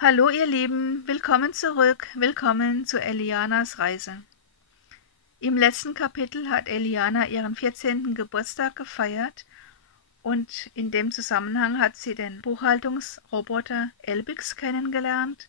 Hallo ihr Lieben, willkommen zurück, willkommen zu Elianas Reise. Im letzten Kapitel hat Eliana ihren 14. Geburtstag gefeiert und in dem Zusammenhang hat sie den Buchhaltungsroboter Elbix kennengelernt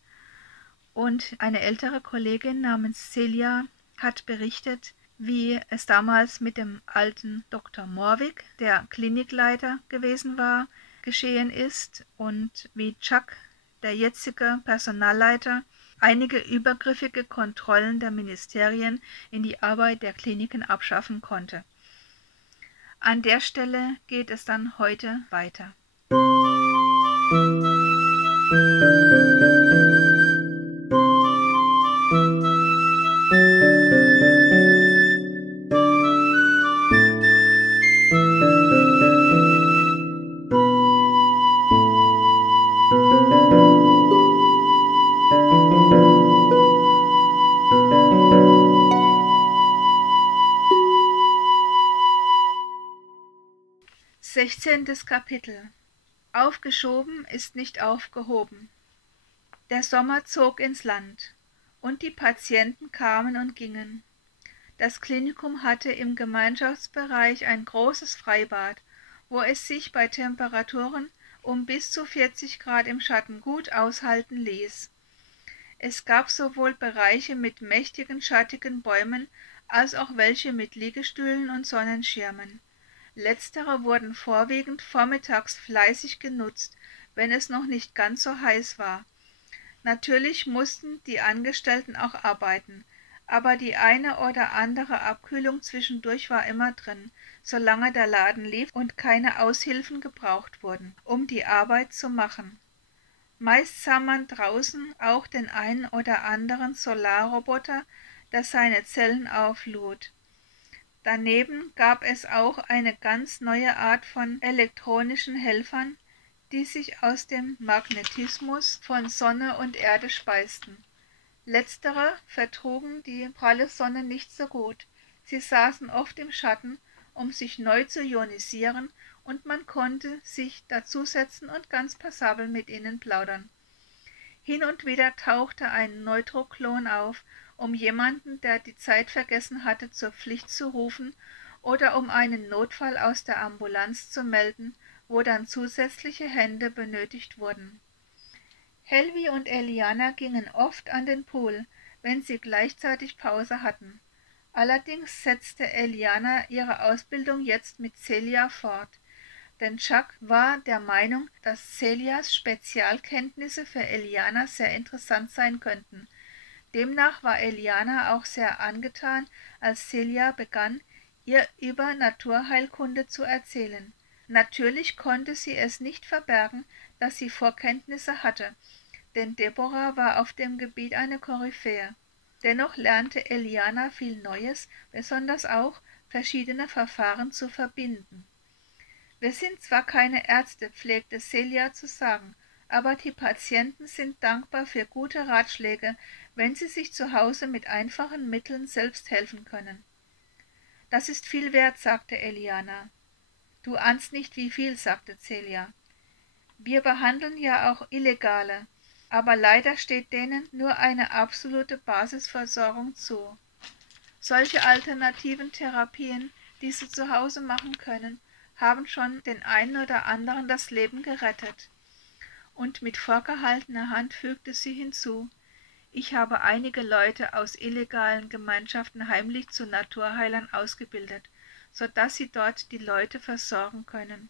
und eine ältere Kollegin namens Celia hat berichtet, wie es damals mit dem alten Dr. Morvig, der Klinikleiter gewesen war, geschehen ist und wie Chuck, der jetzige Personalleiter, einige übergriffige Kontrollen der Ministerien in die Arbeit der Kliniken abschaffen konnte. An der Stelle geht es dann heute weiter. 16. Kapitel. Aufgeschoben ist nicht aufgehoben. Der Sommer zog ins Land, und die Patienten kamen und gingen. Das Klinikum hatte im Gemeinschaftsbereich ein großes Freibad, wo es sich bei Temperaturen um bis zu 40 Grad im Schatten gut aushalten ließ. Es gab sowohl Bereiche mit mächtigen schattigen Bäumen als auch welche mit Liegestühlen und Sonnenschirmen. Letztere wurden vorwiegend vormittags fleißig genutzt, wenn es noch nicht ganz so heiß war. Natürlich mussten die Angestellten auch arbeiten, aber die eine oder andere Abkühlung zwischendurch war immer drin, solange der Laden lief und keine Aushilfen gebraucht wurden, um die Arbeit zu machen. Meist sah man draußen auch den einen oder anderen Solarroboter, der seine Zellen auflud. Daneben gab es auch eine ganz neue Art von elektronischen Helfern, die sich aus dem Magnetismus von Sonne und Erde speisten. Letztere vertrugen die pralle Sonne nicht so gut. Sie saßen oft im Schatten, um sich neu zu ionisieren, und man konnte sich dazusetzen und ganz passabel mit ihnen plaudern. Hin und wieder tauchte ein Neutroklon auf, um jemanden, der die Zeit vergessen hatte, zur Pflicht zu rufen oder um einen Notfall aus der Ambulanz zu melden, wo dann zusätzliche Hände benötigt wurden. Helvi und Eliana gingen oft an den Pool, wenn sie gleichzeitig Pause hatten. Allerdings setzte Eliana ihre Ausbildung jetzt mit Celia fort, denn Chuck war der Meinung, dass Celias Spezialkenntnisse für Eliana sehr interessant sein könnten. Demnach war Eliana auch sehr angetan, als Celia begann, ihr über Naturheilkunde zu erzählen. Natürlich konnte sie es nicht verbergen, dass sie Vorkenntnisse hatte, denn Deborah war auf dem Gebiet eine Koryphäe. Dennoch lernte Eliana viel Neues, besonders auch verschiedene Verfahren zu verbinden. Wir sind zwar keine Ärzte, pflegte Celia zu sagen, aber die Patienten sind dankbar für gute Ratschläge, wenn sie sich zu Hause mit einfachen Mitteln selbst helfen können. Das ist viel wert, sagte Eliana. Du ahnst nicht, wie viel, sagte Celia. Wir behandeln ja auch Illegale, aber leider steht denen nur eine absolute Basisversorgung zu. Solche alternativen Therapien, die sie zu Hause machen können, haben schon den einen oder anderen das Leben gerettet. Und mit vorgehaltener Hand fügte sie hinzu: Ich habe einige Leute aus illegalen Gemeinschaften heimlich zu Naturheilern ausgebildet, so dass sie dort die Leute versorgen können.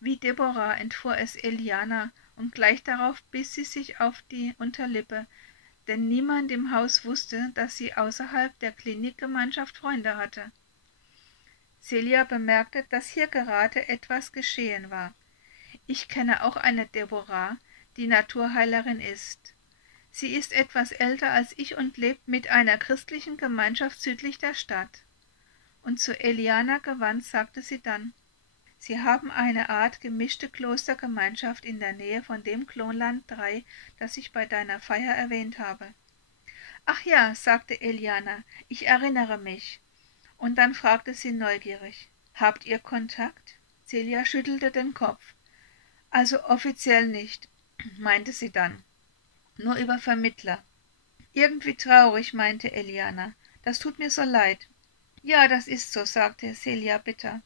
Wie Deborah, entfuhr es Eliana, und gleich darauf biss sie sich auf die Unterlippe, denn niemand im Haus wusste, dass sie außerhalb der Klinikgemeinschaft Freunde hatte. Celia bemerkte, dass hier gerade etwas geschehen war. Ich kenne auch eine Deborah, die Naturheilerin ist. Sie ist etwas älter als ich und lebt mit einer christlichen Gemeinschaft südlich der Stadt. Und zu Eliana gewandt sagte sie dann: Sie haben eine Art gemischte Klostergemeinschaft in der Nähe von dem Klonland 3, das ich bei deiner Feier erwähnt habe. Ach ja, sagte Eliana, ich erinnere mich. Und dann fragte sie neugierig: Habt ihr Kontakt? Celia schüttelte den Kopf. Also offiziell nicht. meinte sie dann. Nur über Vermittler. Irgendwie traurig, meinte Eliana. Das tut mir so leid. Ja, das ist so, sagte Celia bitter.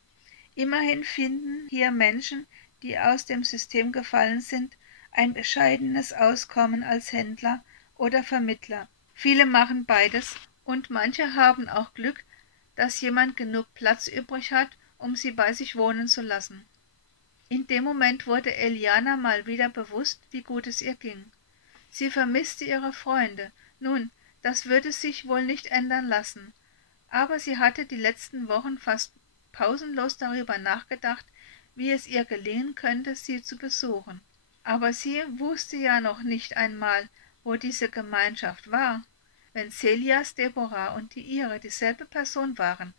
Immerhin finden hier Menschen, die aus dem System gefallen sind, ein bescheidenes Auskommen als Händler oder Vermittler. Viele machen beides und manche haben auch Glück, dass jemand genug Platz übrig hat, um sie bei sich wohnen zu lassen. In dem Moment wurde Eliana mal wieder bewusst, wie gut es ihr ging. Sie vermisste ihre Freunde. Nun, das würde sich wohl nicht ändern lassen. Aber sie hatte die letzten Wochen fast pausenlos darüber nachgedacht, wie es ihr gelingen könnte, sie zu besuchen. Aber sie wusste ja noch nicht einmal, wo diese Gemeinschaft war. Wenn Celias Deborah und die ihre dieselbe Person waren,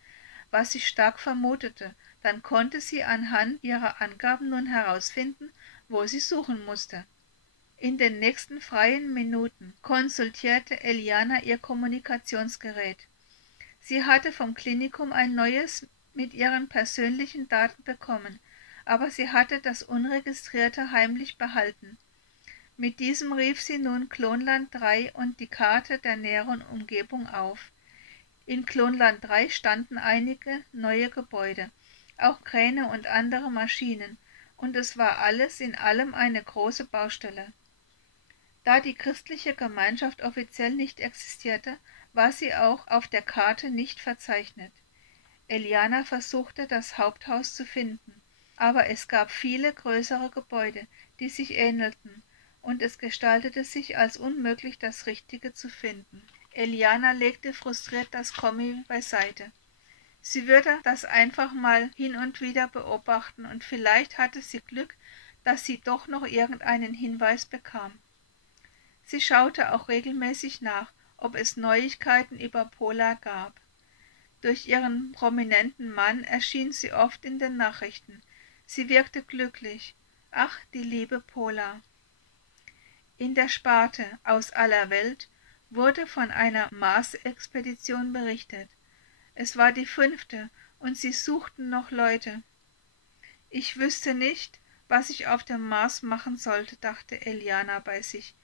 was sie stark vermutete, dann konnte sie anhand ihrer Angaben nun herausfinden, wo sie suchen musste. In den nächsten freien Minuten konsultierte Eliana ihr Kommunikationsgerät. Sie hatte vom Klinikum ein neues mit ihren persönlichen Daten bekommen, aber sie hatte das Unregistrierte heimlich behalten. Mit diesem rief sie nun Klonland 3 und die Karte der näheren Umgebung auf. In Klonland 3 standen einige neue Gebäude, auch Kräne und andere Maschinen, und es war alles in allem eine große Baustelle. Da die christliche Gemeinschaft offiziell nicht existierte, war sie auch auf der Karte nicht verzeichnet. Eliana versuchte, das Haupthaus zu finden, aber es gab viele größere Gebäude, die sich ähnelten, und es gestaltete sich als unmöglich, das Richtige zu finden. Eliana legte frustriert das Kommi beiseite. Sie würde das einfach mal hin und wieder beobachten, und vielleicht hatte sie Glück, dass sie doch noch irgendeinen Hinweis bekam. Sie schaute auch regelmäßig nach, ob es Neuigkeiten über Pola gab. Durch ihren prominenten Mann erschien sie oft in den Nachrichten. Sie wirkte glücklich. Ach, die liebe Pola. In der Sparte Aus aller Welt wurde von einer Mars-Expedition berichtet. Es war die 5. und sie suchten noch Leute. Ich wüsste nicht, was ich auf dem Mars machen sollte, dachte Eliana bei sich.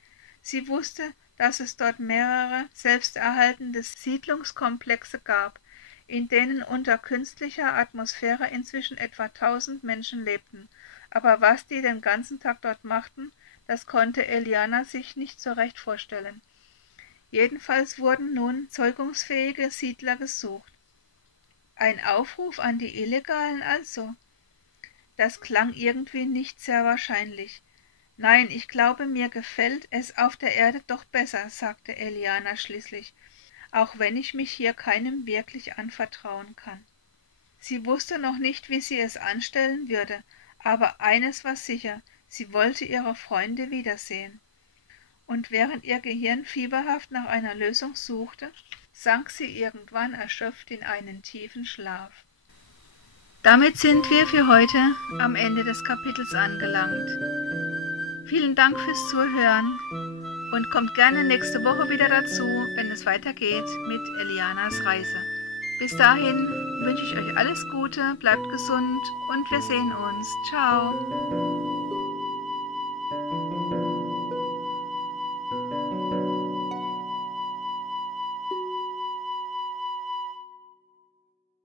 Sie wusste, dass es dort mehrere selbsterhaltende Siedlungskomplexe gab, in denen unter künstlicher Atmosphäre inzwischen etwa 1000 Menschen lebten. Aber was die den ganzen Tag dort machten, das konnte Eliana sich nicht so recht vorstellen. Jedenfalls wurden nun zeugungsfähige Siedler gesucht. Ein Aufruf an die Illegalen also? Das klang irgendwie nicht sehr wahrscheinlich. Nein, ich glaube, mir gefällt es auf der Erde doch besser, sagte Eliana schließlich, auch wenn ich mich hier keinem wirklich anvertrauen kann. Sie wusste noch nicht, wie sie es anstellen würde, aber eines war sicher, sie wollte ihre Freunde wiedersehen. Und während ihr Gehirn fieberhaft nach einer Lösung suchte, sank sie irgendwann erschöpft in einen tiefen Schlaf. Damit sind wir für heute am Ende des Kapitels angelangt. Vielen Dank fürs Zuhören und kommt gerne nächste Woche wieder dazu, wenn es weitergeht mit Elianas Reise. Bis dahin wünsche ich euch alles Gute, bleibt gesund und wir sehen uns. Ciao!